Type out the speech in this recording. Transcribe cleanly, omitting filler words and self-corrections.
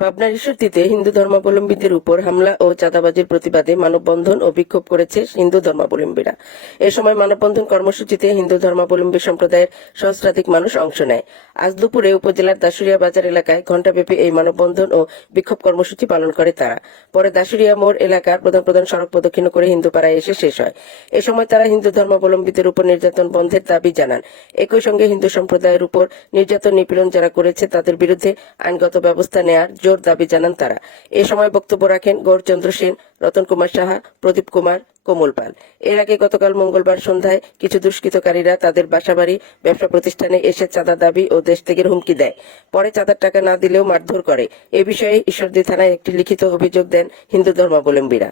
পাবনার ঈশ্বরদীতে হিন্দু ধর্মাবলম্বীদের উপর হামলা ও চাঁদাবাজির প্রতিবাদে মানববন্ধন ও বিক্ষোভ করেছে হিন্দু ধর্মাবলম্বীরা। এ সময় মানববন্ধন কর্মসূচিতে হিন্দু ধর্মাবলম্বী সম্প্রদায়ের সহস্রাধিক মানুষ অংশ নেয়। আজ দুপুরে উপজেলার দাসুরিয়া বাজার এলাকায় ঘণ্টাব্যাপী এই মানববন্ধন ও বিক্ষোভ কর্মসূচি পালন করে তারা। পরে দাসুরিয়া মোড় এলাকার প্রধান প্রধান সড়ক প্রদক্ষিণ করে হিন্দুপাড়ায় এসে শেষ হয়। এ সময় তারা হিন্দু ধর্মাবলম্বীদের উপর নির্যাতন বন্ধের দাবি জানান। একই সঙ্গে হিন্দু সম্প্রদায়ের উপর নির্যাতন নিপীড়ন যারা করেছে তাদের বিরুদ্ধে আইনগত ব্যবস্থা নেয়ার জোর দাবি জানান তারা। এ সময় বক্তব্য রাখেন গৌরচন্দ্র সেন, রতন কুমার সাহা, প্রদীপ কুমার, কোমল পাল। এর আগে গতকাল মঙ্গলবার সন্ধ্যায় কিছু দুষ্কৃতকারীরা তাদের বাসাবাড়ি, ব্যবসা প্রতিষ্ঠানে এসে চাঁদা দাবি ও দেশ ত্যাগের হুমকি দেয়। পরে চাঁদার টাকা না দিলেও মারধর করে। এ বিষয়ে ঈশ্বরদী থানায় একটি লিখিত অভিযোগ দেন হিন্দু ধর্মাবলম্বীরা।